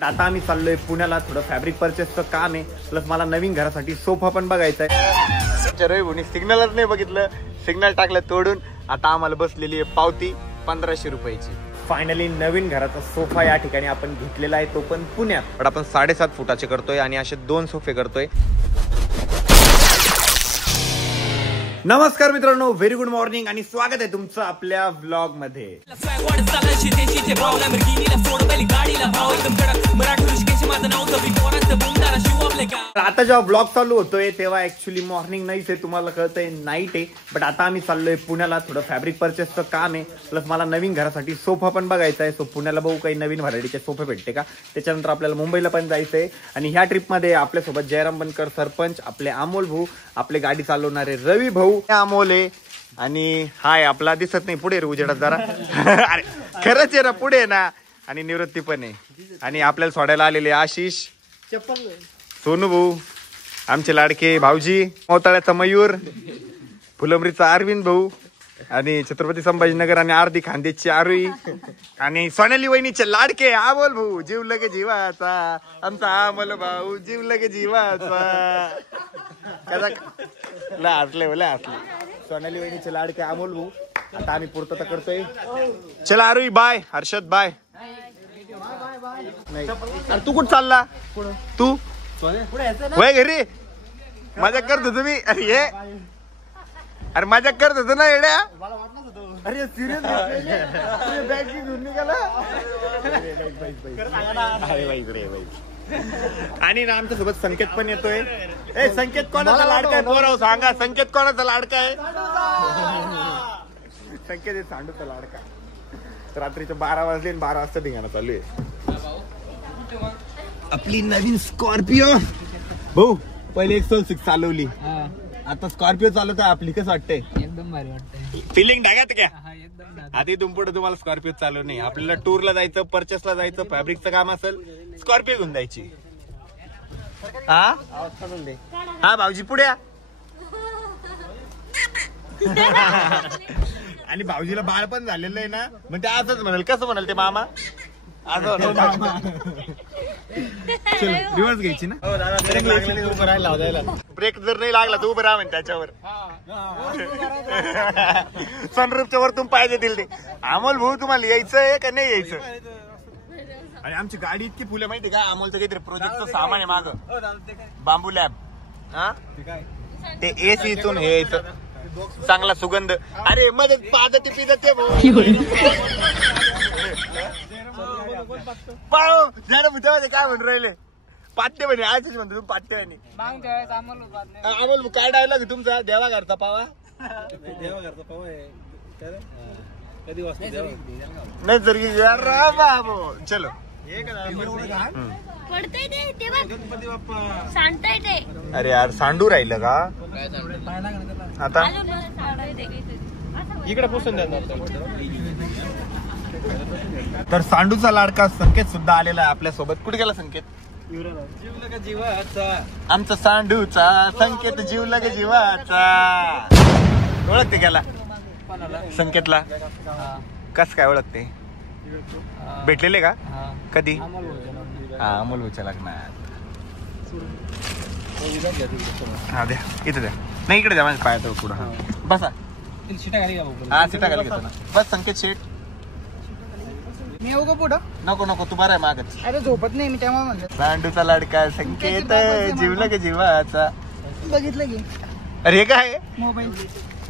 आता आम्ही चाललोय पुण्याला, थोडं फॅब्रिक परचेसचं काम आहे, प्लस मला नवीन घरासाठी सोफा पण बघायचा आहे. रवी सिग्नलच नाही बघितलं, सिग्नल टाकलं तोडून. आता आम्हाला बसलेली आहे पावती 1500 रुपयाची. फायनली नवीन घराचा सोफा या ठिकाणी आपण घेतलेला आहे, तो पण पुण्यात. पण आपण 7.5 फुटाचे करतोय आणि असे 2 सोफे करतोय. नमस्कार मित्रांनो, व्हेरी गुड मॉर्निंग आणि स्वागत आहे तुमचं आपल्या व्लॉग मध्ये. आता जेव्हा ब्लॉग चालू होतोय तेव्हा ऍक्च्युली मॉर्निंग नाहीच आहे, तुम्हाला कळतंय नाईट आहे. बट आता आम्ही चाललोय पुण्याला, थोडं फॅब्रिक परचेसचं काम आहे, प्लस मला नवीन घरासाठी सोफा पण बघायचा आहे. सो पुण्याला बघू काही नवीन व्हरायटीचे सोफे भेटते का. त्याच्यानंतर आपल्याला मुंबईला पण जायचंय आणि ह्या ट्रिपमध्ये आपल्यासोबत जयराम बनकर सरपंच, आपले अमोल भाऊ, आपले गाडी चालवणारे रवी भाऊ, अमोल आहे आणि हाय आपला दिसत नाही पुढे रे उजेडात जरा. अरे खरंच आहे ना, पुढे ना. आणि निवृत्ती पण आहे आणि आपल्याला सोडायला आलेले आशिष, सोनू भाऊ, आमचे लाडके भाऊजी, मोताळ्याचा मयूर, फुलंब्रीचा अरविंद भाऊ आणि छत्रपती संभाजीनगर आणि अर्धी खांदेची आरुई आणि सोनाली वहिनीचे लाडके अमोल भाऊ, जीव लगे जीवाचा आमचा अमोल भाऊ, जीव लगे जीवाचा. हसले बोला हसले. सोनाली वहिनीचे लाडके अमोल भाऊ. आता आम्ही पूर्तता करतोय. चला आरुई बाय, हर्षद बाय. नाही अरे तू कुठं चालला, तू वय घरी मजा करतो तुम्ही. अरे ये अरे मजा करत होतो ना येड्या. अरे सिरियस बॅग घेऊन निघाला. आणि ना आमच्या सोबत संकेत पण येतोय. ए संकेत कोणाचा लाडका आहे पोराव सांगा, संकेत कोणाचा लाडका आहे. संकेत आहे सांडूचा लाडका. रात्रीचे 12 वाजले आणि 12 वाजता धिंगाणा चालू आहे. आपली नवीन स्कॉर्पिओ भाऊ, पहिले एक्सल6 चालवली, आता स्कॉर्पिओ चालवत आहे आपली. कसं वाटतंय? एकदम भारी वाटतंय. फिलिंग ढागात क्या? आधी इथून पुढे तुम्हाला स्कॉर्पिओ चालव नाही. आपल्याला टूरला जायचं, परचेसला जायचं, फॅब्रिकचं काम असेल, स्कॉर्पिओ घेऊन जायची. हा भाऊजी पुढे. आणि भाऊजीला बाळ पण झालेलं आहे ना, मग ते असंच म्हणाल. कसं म्हणाल ते मामा? असं चलो रिवर्स घ्यायची ना. ब्रेक जर नाही लागला तर उभं राहा म्हणजे त्याच्यावर. सनरूफच्या वरतून पाय देतील ते. अमोल भाऊ तुम्हाला यायचंय का नाही यायचं? आणि आमची गाडी इतकी फुले माहिती का, अमोलचं काहीतरी प्रोजेक्टचं सामान आहे माग, बांबू लॅब. हा ते एसी इथून हे यायचं, चांगला सुगंध. अरे मध्ये पादते पिदते पाहू जरा काय म्हणून राहिले. पाट्टे म्हणे आजच म्हणतो तुम्ही पाट्टे म्हणे. अमोल काय डायलॉग आहे तुमचा? देवा घरचा पावा, देवा घरचा पावा आहे कधी नाही जर बाबू. चलो अरे यार सांडू राहिलं का आता? इकडे पोचून द्या. तर सांडूचा लाडका संकेत सुद्धा आलेला आहे आपल्या सोबत. कुठे गेला संकेत? आमचा सांडूचा संकेत जीव लगे जीवाचा. ओळखते गेला संकेतला? कस काय ओळखते? भेटलेले का कधी? हा अमोल भाऊच्या लग्नात. हा द्या इथे द्या. नाही इकडे द्या, माझ्या पायात पुढं. हा बसा. हा सीटा खाली घेतो ना. बस संकेत शेट. मी येऊ का पुढं? नको नको तू बरं आहे मागच. अरे झोपत नाही मी त्यामुळे म्हणलं. सांडूचा लाडका संकेत जीवला का जीवाचा. बघितलं की. अरे हे काय? मोबाईल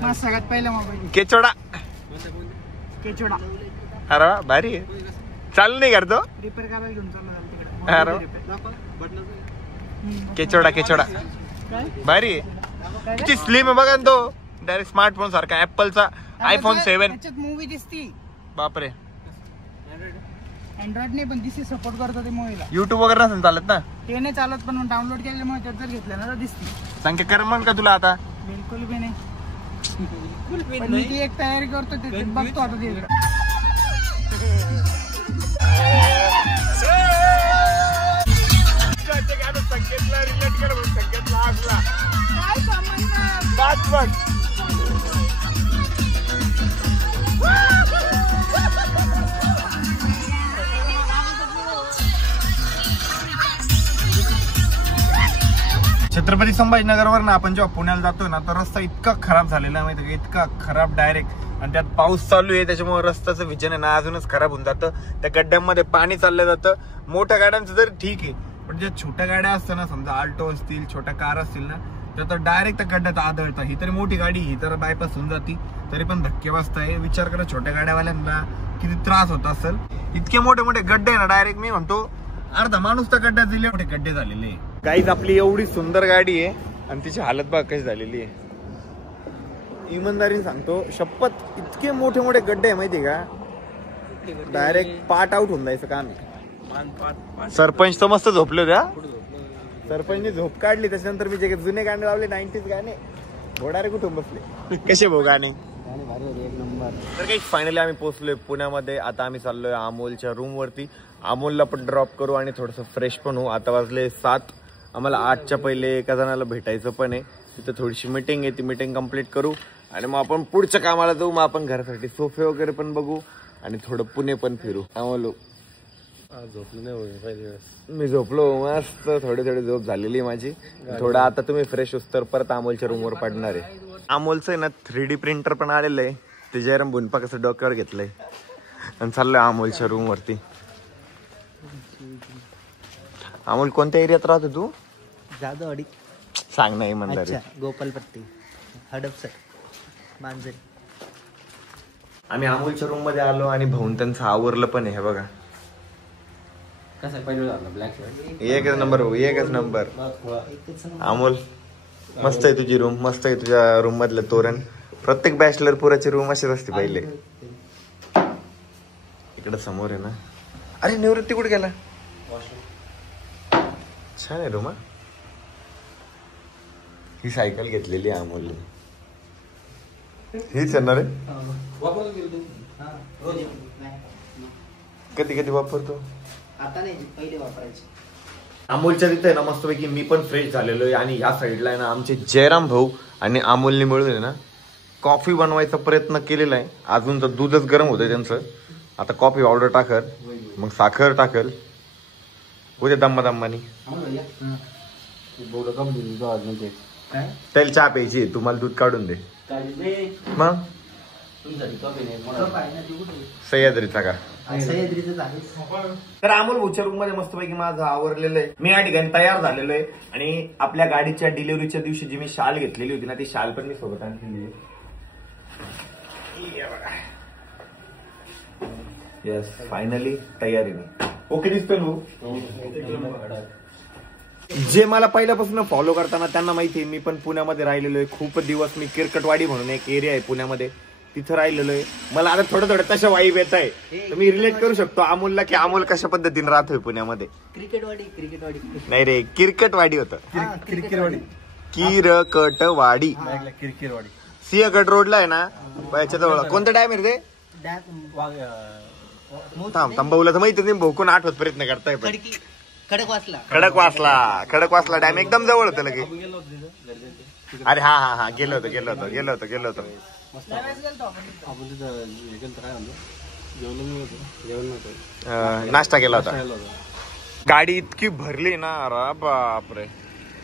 माझा सगळ्यात पहिला मोबाईल. केचोडा. केचोडा. अरे वा भारी आहे. चालू नाही करतो रिपेअर करायला घेऊन चालला केचोडा. केचोडा भारी आहे. किती स्लिम आहे बघा तो, डायरेक्ट स्मार्टफोन सारखा. ऍपलचा iPhone 7. मूवी दिसती. बापरे. अँड्रॉइड नाही पण दिसते, सपोर्ट करतो ते मूवीला. युट्यूब वगैरे नसेल चालत ना? ते नाही चालत पण डाउनलोड केल्यामुळे त्यात जर घेतलं ना तर दिसते. संख्या कर मग का तुला आता? बिलकुल बी नाही. पण मी ती एक तयारी करतो, ते बघतो आता ते. संकेतला रिलेट कर, संकेतला आगला काय संबंध? छत्रपती संभाजीनगरवर ना आपण जेव्हा पुण्याला जातो ना तर रस्ता इतका खराब झालेला आहे माहिती का, इतका खराब डायरेक्ट. आणि त्यात पाऊस चालू आहे त्याच्यामुळे रस्त्याचं विजन आहे ना अजूनच खराब होऊन जातं. त्या गड्ड्यांमध्ये पाणी चाललं जातं. मोठ्या गाड्यांचं जर ठीक आहे, पण ज्या छोट्या गाड्या असतात ना, समजा आल्टो असतील, छोट्या कार असतील ना, तर डायरेक्ट त्या गड्ड्यात आदळतात. ही तरी मोठी गाडी, ही तर बायपास होऊन जाती, तरी पण धक्के बसताय. विचार करा छोट्या गाड्यावाल्यांना किती त्रास होत असेल. इतके मोठे मोठे गड्डे ना, डायरेक्ट मी म्हणतो अर्धा माणूस त्या गड्ड्यात दिले मोठे गड्डे झालेले. गाईज आपली एवढी सुंदर गाडी आहे आणि तिची हालत बघ कशी झालेली आहे. इमानदारीने सांगतो, शपथ इतके मोठे मोठे गड्डे आहे माहिती का, डायरेक्ट पार्ट आउट होऊन जायचं काम आहे. सरपंच तर मस्त झोपले होत्या. सरपंचने झोप काढली. त्याच्यानंतर मी जे जुने गाणे लावले 90s गाणे, घोडारे कुठून बसले. कसे भाऊ गाणे. तर काही फायनली आम्ही पोहोचलोय पुण्यामध्ये. आता आम्ही चाललोय अमोलच्या रूम वरती. अमोलला पण ड्रॉप करू आणि थोडंसं फ्रेश पण होऊ. आता वाजले 7. आम्हाला 8च्या पहिले एका जणाला भेटायचं पण आहे. तिथं थोडीशी मीटिंग आहे, ती मीटिंग कम्प्लीट करू आणि मग आपण पुढच्या कामाला जाऊ. मग आपण घरासाठी सोफे वगैरे पण बघू आणि थोडं पुणे पण फिरू. अमोल झोपलो नाही, मी झोपलो मस्त, थोडी झोप झालेली माझी. थोडं आता तुम्ही फ्रेश होस तर परत अमोलच्या रूमवर पडणार आहे. अमोलचं आहे ना 3D प्रिंटर पण आलेलं आहे. ते जयराम बुनपा कसं डोक्यावर घेतलंय आणि चाललंय अमोलच्या रूम वरती. अमोल कोणत्या एरियात राहतो तू. जाधववाडी. सांग नाही म्हणणार. गोपालपट्टी, हडपसर, मांजरी. आम्ही अमोलच्या रूम मध्ये आलो आणि भाऊन त्यांचं आवरलं पण आहे. हे बघा कसं पहिलं झालं ब्लॅक शर्ट. एकच नंबर भाऊ, एकच नंबर. अमोल मस्त आहे तुझी रूम, मस्त आहे तुझ्या रूम मधलं तोरण. प्रत्येक बॅचलर पुराची रूम अशीच असते पहिले. इकडे समोर आहे ना. अरे निवृत्ती कुठे गेला. छान आहे रूम. ही सायकल घेतलेली आहे अमोलने. हीच येणार आहे. कधी कधी वापरतो, आता नाही, पहिले वापरायचे. अमोलच्या तिथे ना मस्तपैकी मी पण फ्रेश झालेलो आहे. आणि या साईडला आहे ना आमचे जयराम भाऊ आणि अमोलने मिळून आहे ना कॉफी बनवायचा प्रयत्न केलेला आहे. अजून तर दूधच गरम होतंय त्यांचं. आता कॉफी पावडर टाकल, मग साखर टाकल, उद्या दम्मानी त्याला चहा प्यायची. तुम्हाला दूध काढून दे मग. सह्याद्रीचा का. तर अमोल भाऊच्या रूम मध्ये मस्तपैकी माझं आवरलेलं आहे. मी या ठिकाणी तयार झालेलो आहे. आणि आपल्या गाडीच्या डिलिव्हरीच्या दिवशी जी मी शाल घेतलेली होती ना, ती शाल पण मी सोबत आणलेली आहे. येस, फायनली तयारी मी. ओके दिसतोय भाऊ. जे मला पहिल्यापासून फॉलो करताना त्यांना माहिती आहे, मी पण पुण्यामध्ये राहिलेलो आहे खूप दिवस. मी किरकटवाडी म्हणून एक एरिया आहे पुण्यामध्ये, तिथं राहिलेलो आहे. मला आता थोडं थोडं तशा वाईब येत आहे. तर मी रिलेट करू शकतो अमोलला की अमोल कशा पद्धतीने राहतोय पुण्यामध्ये. क्रिकेटवाडी नाही रे, किरकटवाडी होतं. क्रिकेटवाडी किरकटवाडी सिंहगड रोडला आहे ना, याच्याजवळ. कोणतं डॅम आहे रे. थांब भाऊला तर माहिती नाही. भाऊ कोण आठवत प्रयत्न करताय. खडकवासला डॅम एकदम जवळ होतं लगे. अरे हा हा हा, गेलो होतो. नाश्ता केला होता. गाडी इतकी भरली ना, अरे बापरे.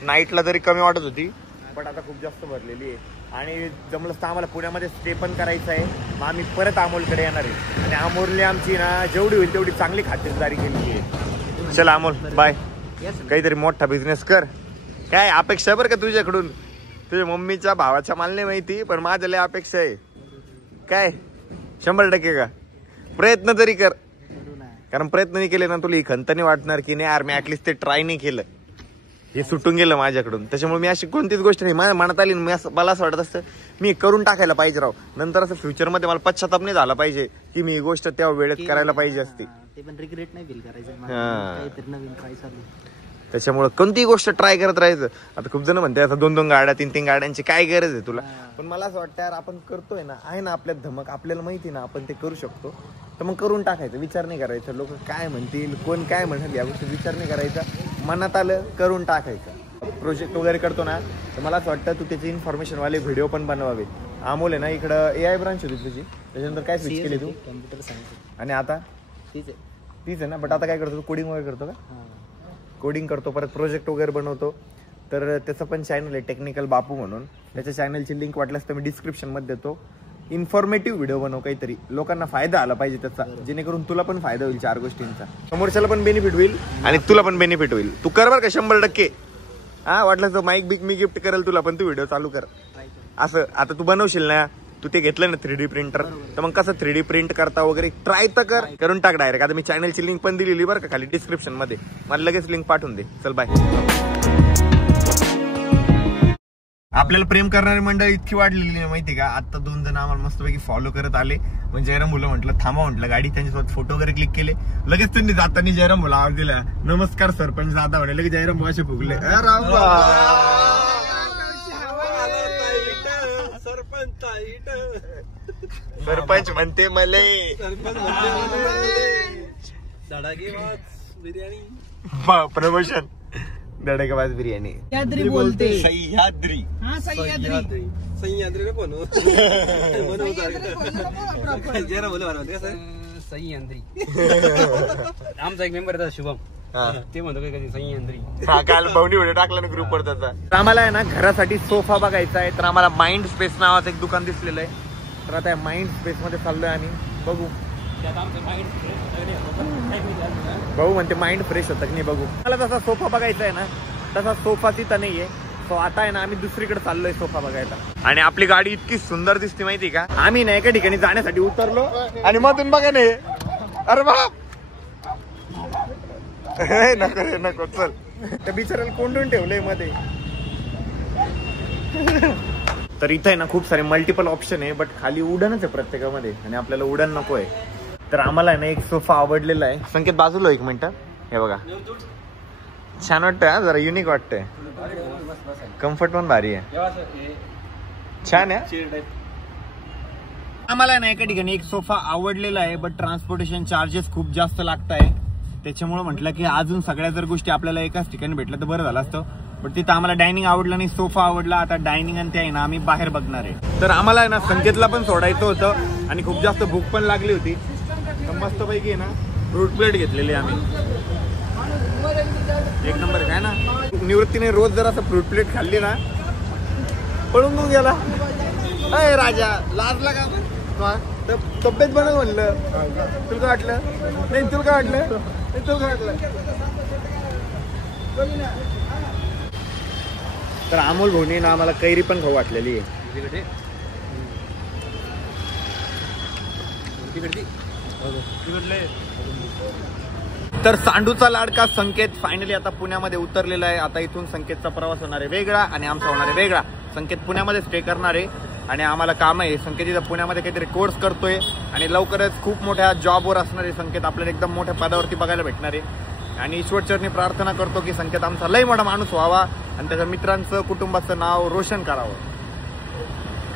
नाईटला तरी कमी वाटत होती, पण आता खूप जास्त भरलेली आहे. आणि जमलं तर आम्हाला पुण्यामध्ये स्टे पण करायचं आहे. मग आम्ही परत अमोलकडे येणार आहे. आणि अमोलने आमची ना जेवढी होईल तेवढी चांगली खातिरदारी केलेली आहे. चला अमोल बाय. काहीतरी मोठा बिझनेस कर. काय अपेक्षा बरं का तुझ्याकडून. तुझ्या मम्मीच्या भावाच्या मला नाही माहिती, पण माझ्या लय अपेक्षा आहे. काय 100% का. प्रयत्न तरी कर, कारण प्रयत्न नाही केले ना तुला ही खंत नाही वाटणार की नाही यार मी ऍटलिस्ट ते ट्राय नाही केलं, हे सुटून गेलं माझ्याकडून. त्याच्यामुळे मी अशी कोणतीच गोष्ट नाही माझ्या मनात आली. मला असं वाटत असतं मी करून टाकायला पाहिजे राव. नंतर असं फ्युचरमध्ये मला पश्चाताप नाही झाला पाहिजे की मी ही गोष्ट तेव्हा वेळेत करायला पाहिजे असती. ते पण रिग्रेट नाही फील करायचं. काहीतरी नवीन ट्राय चालू. त्याच्यामुळे कोणतीही गोष्ट ट्राय करत राहायचं. आता खूप जण म्हणते आता 2-2 गाड्या 3-3 गाड्यांची काय गरज आहे तुला. पण मला असं वाटतं यार आपण करतोय ना, आहे ना आपल्यात धमक, आपल्याला माहिती ना आपण ते करू शकतो, तर मग करून टाकायचं. विचार नाही करायचा लोक काय म्हणतील, कोण काय म्हणेल, या गोष्टी विचार नाही करायचा. मनात आलं करून टाकायचं. प्रोजेक्ट वगैरे करतो ना, तर मला असं वाटतं तू त्याची इन्फॉर्मेशनवाले व्हिडिओ पण बनवावे. अमोल आहे ना इकडं AI ब्रांच होती तुझी, त्याच्यानंतर काय स्विच केली तू. Computer science. आणि आता तीच आहे ना. बट आता काय करतो तू, कोडिंग वगैरे करतो का. कोडिंग करतो, परत प्रोजेक्ट वगैरे बनवतो. तर त्याचं पण चॅनल आहे टेक्निकल बापू म्हणून. त्याच्या चॅनलची लिंक वाटल्यास तर मी डिस्क्रिप्शन मध्ये देतो. इन्फॉर्मेटिव्ह व्हिडिओ बनव, काहीतरी लोकांना फायदा आला पाहिजे त्याचा, जेणेकरून तुला पण फायदा होईल 4 गोष्टींचा. समोरच्याला पण बेनिफिट होईल आणि तुला पण बेनिफिट होईल. तू कर बरं का 100%. हा वाटलं तर माईक बिक मी गिफ्ट करेल तुला, पण तू व्हिडिओ चालू कर. असं आता तू बनवशील ना, तू ते घेतलं ना 3D प्रिंटर, तर मग कसं 3D प्रिंट करता वगैरे ट्राय तर करून टाक डायरेक्ट. आता मी चॅनलची लिंक पण दिलेली बरं का खाली डिस्क्रिप्शन मध्ये, मला लगेच लिंक पाठवून दे. चल बाय. आपल्याला प्रेम करणारी मंडळ इतकी वाढलेली नाही माहिती का. आता 2 जण आम्हाला मस्तपैकी फॉलो करत आले. मग जयराम मुलं म्हटलं थांबा, म्हटलं गाडी, त्यांच्यासोबत फोटो वगैरे क्लिक केले. लगेच त्यांनी जाताना जयराम मुला आवाज दिला, नमस्कार सरपंच दादा म्हणे. लगेच जयराम मुला असे फुगले. सरपंच म्हणते मले प्रमोशन धडाकेबाज बिर्याणी. सह्याद्री बोलते. सह्याद्री. हा सह्याद्री. सह्याद्री बनव सह्याद्री. आमचा एक मेंबर शुभम, ते म्हणतो कधी सह्याद्री. हा काल भाऊनी व्हिडिओ टाकला ना ग्रुपवर त्याचा. आम्हाला आहे ना घरासाठी सोफा बघायचा आहे, तर आम्हाला माइंड स्पेस नावाचं एक दुकान दिसलेलं आहे. तर आता माइंड स्पेस मध्ये चाललोय आणि बघू. भाऊ म्हणते माइंड फ्रेश होतं की नाही बघू. मला तसा सोफा बघायचा आहे ना, तसा सोफा तिथं नाहीये. सो आता आहे ना आम्ही दुसरीकडे चाललोय सोफा बघायला. आणि आपली गाडी इतकी सुंदर दिसते माहिती का. आम्ही ना एका ठिकाणी जाण्यासाठी उतरलो आणि मधून बघा नाही. अरे बाप नको रे नको, चल. त्या बिचाराला कोंडून ठेवलंय मध्ये. तर इथं आहे ना खूप सारे मल्टिपल ऑप्शन आहे, बट खाली उडणच आहे प्रत्येकामध्ये आणि आपल्याला उडण नको आहे. तर आम्हाला आहे ना एक सोफा आवडलेला आहे. संकेत बाजूला 1 मिनिट. हे बघा छान वाटतंय, जरा युनिक वाटतंय. कम्फर्ट पण भारी आहे, छान आहे. आम्हाला ना एका ठिकाणी एक सोफा आवडलेला आहे, बट ट्रान्सपोर्टेशन चार्जेस खूप जास्त लागत आहे. त्याच्यामुळे म्हटलं की अजून सगळ्या जर गोष्टी आपल्याला एकाच ठिकाणी भेटल्या तर बरं झालं असतं. बट तिथं आम्हाला डायनिंग आवडलं नाही, सोफा आवडला. आता डायनिंग आणि ते आहे ना आम्ही बाहेर बघणार आहे. तर आम्हाला आहे ना संकेतला पण सोडायचं होतं आणि खूप जास्त भूक पण लागली होती. तर मस्त पैकी ना फ्रूट प्लेट घेतलेली आम्ही, एक नंबर. काय ना निवृत्तीने रोज जर असं फ्रूट प्लेट खाल्ली ना पळून घेऊन गेला. अय राजा लाजला का तब्येत बनव म्हणलं. तुला काय वाटलं नाही, तुला काय वाटलं नाही, तुला काय वाटलं. तर अमोल भाऊनी ना आम्हाला कैरी पण खाऊ वाटलेली आहे. तर सांडूचा लाडका संकेत फायनली आता पुण्यामध्ये उतरलेला आहे. आता इथून संकेतचा प्रवास होणार आहे वेगळा आणि आमचा होणार आहे वेगळा. संकेत पुण्यामध्ये स्टे करणार आहे आणि आम्हाला काम आहे. संकेत इथं पुण्यामध्ये काहीतरी कोर्स करतोय आणि लवकरच खूप मोठ्या जॉबवर असणार आहे संकेत. आपल्याला एकदम मोठ्या पदावरती बघायला भेटणार आहे. आणि ईश्वरचरणी प्रार्थना करतो की संकेत आमचा लय मोठा माणूस व्हावा आणि त्याच्या मित्रांचं कुटुंबाचं नाव रोशन करावं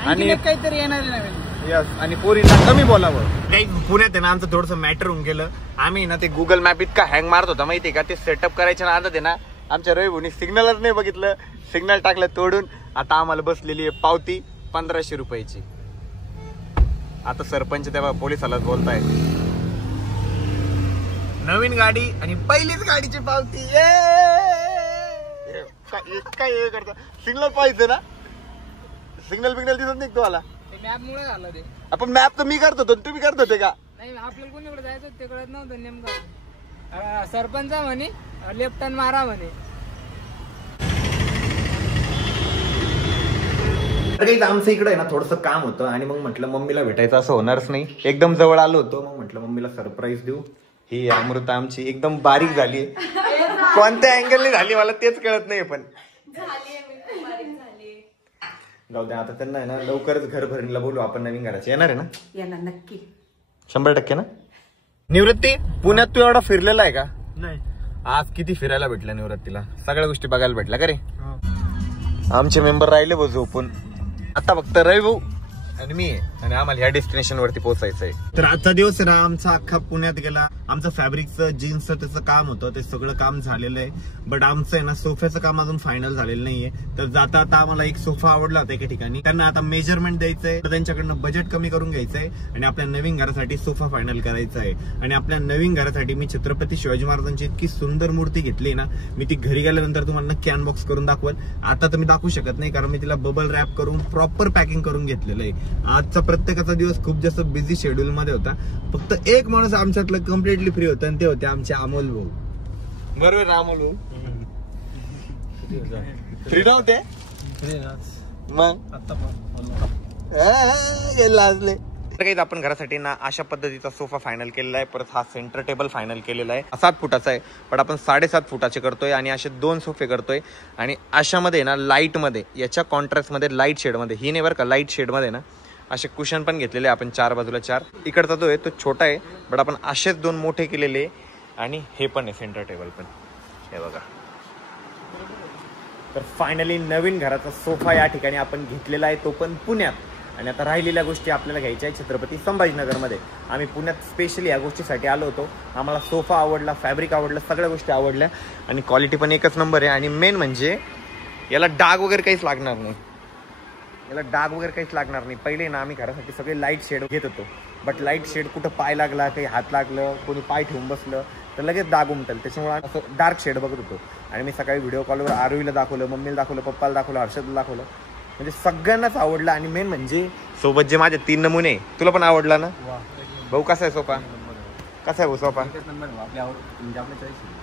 आणि काहीतरी येणार नवीन. यस. आणि पोरीला कमी बोलावं. काही पुण्यात आहे ना आमचं थोडंसं मॅटर होऊन गेलं. आम्ही ना ते गुगल मॅप इतका हँग मारत होता माहितीये का. ते सेटअप करायच्या नादात आहे ना आमच्या रविभूनी सिग्नलच नाही बघितलं, सिग्नल टाकलं तोडून. आता आम्हाला बसलेली आहे पावती 1500 रुपयाची. आता सरपंच तेव्हा पोलिसालाच बोलताय. नवीन गाडी आणि पहिलीच गाडीची पावती. काय करतो सिग्नल पाहिजे ना, सिग्नल बिग्नल दिसत नाही तुम्हाला. मॅप मुळे झालं ते. आपण मॅप तर मी करत होतो, तुम्ही करत होते का. नाही आपल्याला कोणीकडे जायचं ते कळत नव्हतं नेमकं. सरपंच म्हणे लेफ्ट टर्न मारा म्हणे. आमचं इकडे आहे ना थोडंसं काम होतं आणि मग म्हटलं मम्मीला भेटायचं असं होणारच नाही. एकदम जवळ आलो होतो, मग म्हटलं मम्मीला सरप्राईज देऊ. ही अमृता आमची एकदम बारीक झाली. कोणत्या अँगलने झाली मला तेच कळत नाही, पण जाऊ द्या. आता त्यांना आहे ना लवकरच घर भरणीला बोलू आपण. नवीन घराचे येणार आहे ना. येणार नक्की 100% ना. निवृत्ती पुण्यात तू एवढा फिरलेला आहे का. नाही. आज किती फिरायला भेटलं निवृत्तीला, सगळ्या गोष्टी बघायला भेटल्या का रे. आमचे मेंबर राहिले बघ झोपून. आता फक्त रवी भाऊ आणि मी आहे आणि आम्हाला ह्या डेस्टिनेशन वरती पोहोचायचं आहे. तर आजचा दिवस आहे ना आमचा अख्खा पुण्यात गेला. आमचं फॅब्रिकचं जीन्सचं त्याचं काम होतं, ते सगळं काम झालेलं आहे. बट आमचं आहे ना सोफ्याचं काम अजून फायनल झालेलं नाहीये. तर जाता आता आम्हाला एक सोफा आवडला होता एका ठिकाणी, त्यांना आता मेजरमेंट द्यायचंय, तर त्यांच्याकडनं बजेट कमी करून घ्यायचंय आणि आपल्या नवीन घरासाठी सोफा फायनल करायचा आहे. आणि आपल्या नवीन घरासाठी मी छत्रपती शिवाजी महाराजांची इतकी सुंदर मूर्ती घेतली ना, मी ती घरी गेल्यानंतर तुम्हाला नक्की अनबॉक्स करून दाखवल. आता तर मी दाखवू शकत नाही कारण मी तिला बबल रॅप करून प्रॉपर पॅकिंग करून घेतलेलं आहे. आजचा प्रत्येकाचा दिवस खूप जास्त बिझी शेड्यूल मध्ये होता. फक्त एक माणूस आमच्यातलं कम्प्लिटली फ्री होता आणि ते होते आमचे अमोल भाऊ. बरोबर अमोल भाऊ? फ्री नव्हते मग लाजले. काही आपण घरासाठी ना अशा पद्धतीचा सोफा फायनल केलेला आहे. परत हा सेंटर टेबल फायनल केलेला आहे. 7 फुटाचा आहे पण आपण 7.5 फुटाचे करतोय आणि असे 2 सोफे करतोय. आणि अशामध्ये ना लाईट मध्ये, याच्या कॉन्ट्रास्ट मध्ये लाईट शेड मध्ये, ही नाही बरं का, लाईट शेड मध्ये ना असे कुशन पण घेतलेले आपण 4 बाजूला 4. इकडचा जो आहे तो छोटा आहे बट आपण असेच 2 मोठे केलेले. आणि हे पण आहे सेंटर टेबल पण, हे बघा. तर फायनली नवीन घराचा सोफा या ठिकाणी आपण घेतलेला आहे, तो पण पुण्यात. आणि आता राहिलेल्या गोष्टी आपल्याला घ्यायच्या आहे छत्रपती संभाजीनगरमध्ये. आम्ही पुण्यात स्पेशली या गोष्टीसाठी आलो होतो. आम्हाला सोफा आवडला, फॅब्रिक आवडलं, सगळ्या गोष्टी आवडल्या आणि क्वालिटी पण एकच नंबर आहे. आणि मेन म्हणजे याला डाग वगैरे काहीच लागणार नाही, पहिले ना आम्ही घरासाठी सगळे लाईट शेड घेत होतो बट लाईट शेड कुठं पाय लागला, काही हात लागलं, कोणी पाय ठेवून बसलं तर लगेच डाग उमटल. त्याच्यामुळे असं डार्क शेड बघत होतो. आणि मी सकाळी व्हिडिओ कॉलवर आरोहीला दाखवलं, मम्मीला दाखवलं, पप्पाला दाखवलं, हर्षदला दाखवलं, म्हणजे सगळ्यांनाच आवडलं. आणि मेन म्हणजे सोबत जे माझे 3 नमुने, तुला पण आवडला ना भाऊ? कसा आहे सोफा? कसा आहे भाऊ सोफा?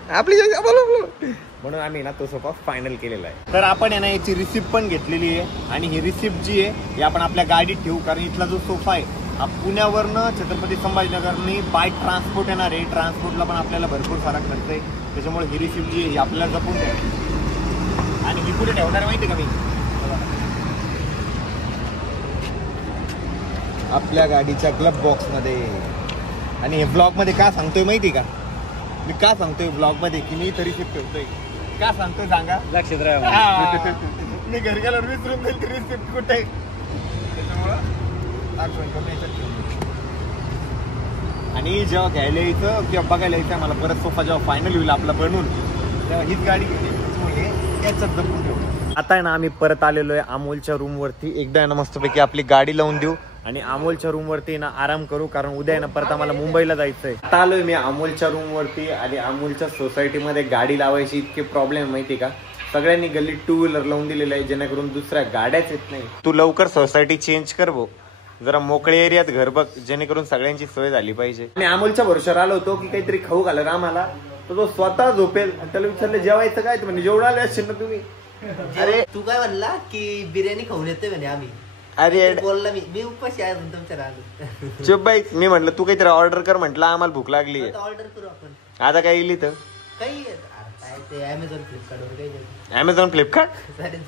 आपली म्हणून आम्ही ना तो सोफा फायनल केलेला आहे. तर आपण ना याची रिसिप्ट पण घेतलेली आहे आणि ही रिसिप्ट जी आहे ही आपण आपल्या गाडीत ठेवू. कारण इथला जो सोफा आहे हा पुण्यावरनं छत्रपती संभाजीनगरनी बाय ट्रान्सपोर्ट येणार आहे. ट्रान्सपोर्टला पण आपल्याला भरपूर सारा खर्च आहे. त्याच्यामुळे ही रिसिप्ट जी आहे ही आपल्याला जपून ठेवायची. आणि ही कुठे ठेवणार माहिती का मी? आपल्या गाडीच्या ग्लब बॉक्स मध्ये. आणि हे ब्लॉग मध्ये का सांगतोय माहिती का? मी का सांगतोय ब्लॉग मध्ये की मी तरी रिसिप्ट ठेवतोय? का सांगतोय सांगा? लक्षात राहा. मी घरी गेल्यावर विसरून जाईल रिसिप्ट कुठे. आणि जेव्हा घ्यायला यायचं किंवा बघायला यायचं मला परत सोफा जेव्हा फायनल होईल आपला बनून, तेव्हा हीच गाडी घेतली याच्यात जपून ठेवलं. आता आहे ना आम्ही परत आलेलो आहे अमोलच्या रूम वरती. एकदा आहे ना मस्तपैकी आपली गाडी लावून देऊ आणि अमोलच्या रूम वरती ना आराम करू, कारण उद्या आहे ना परत आम्हाला मुंबईला जायचंय. आता आलोय मी अमोलच्या रूम वरती. आणि अमोलच्या सोसायटीमध्ये गाडी लावायची इतके प्रॉब्लेम माहिती का? सगळ्यांनी गल्लीत 2 व्हीलर लावून दिलेलं आहे जेणेकरून दुसऱ्या गाड्याच येत नाही. तू लवकर सोसायटी चेंज कर भाऊ, जरा मोकळ्या एरियात घर बघ जेणेकरून सगळ्यांची सोय झाली पाहिजे. आणि अमोलच्या भरोशावर आलो होतो की काहीतरी खाऊ घालं आम्हाला, तर तो स्वतः झोपेल. त्याला विचारलं जेवायचं काय, म्हणजे जेवढं आले असेल ना तुम्ही. अरे तू काय म्हणला की बिर्याणी खाऊन येतोय म्हणे आम्ही. अरे बोलला मी उपाशी आहे तुमच्या राहतो. चुप बाई, मी म्हटलं तू काहीतरी ऑर्डर कर, म्हटलं आम्हाला भूक लागली. ऑर्डर करू आपण. आता काय येईल तर काही अमेझॉन फ्लिपकार्ट काही. अमेझॉन फ्लिपकार्ट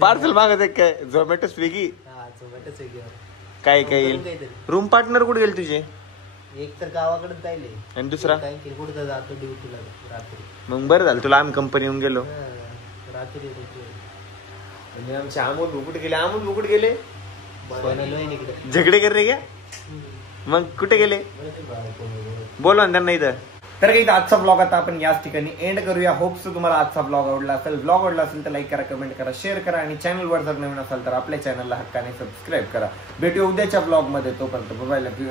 पार्सल मागत आहे काय? झोमॅटो स्विगी काय काय येईल? रूम पार्टनर कुठे गेले तुझे? एक तर गावाकडे जायले आणि दुसरा कुठं जातो ड्युटीला रात्री. मग बरं झालं तुला आम्ही कंपनी येऊन गेलो. रात्री आमचे अमोल कुठे गेले? अमोल कुठे गेले? झगडे कर रे क्या? मग कुठे गेले? बोलवा त्यांना इथं. तर काही आजचा ब्लॉग आता आपण याच ठिकाणी एंड करूया. होप्स तुम्हाला आजचा ब्लॉग आवडला असेल. ब्लॉग आवडला असेल तर लाईक करा, कमेंट करा, शेअर करा आणि चॅनलवर जर नवीन असाल तर आपल्या चॅनलला हक्काने सबस्क्राईब करा. भेटूया उद्याच्या ब्लॉग मध्ये. तोपर्यंत बाय. Love you.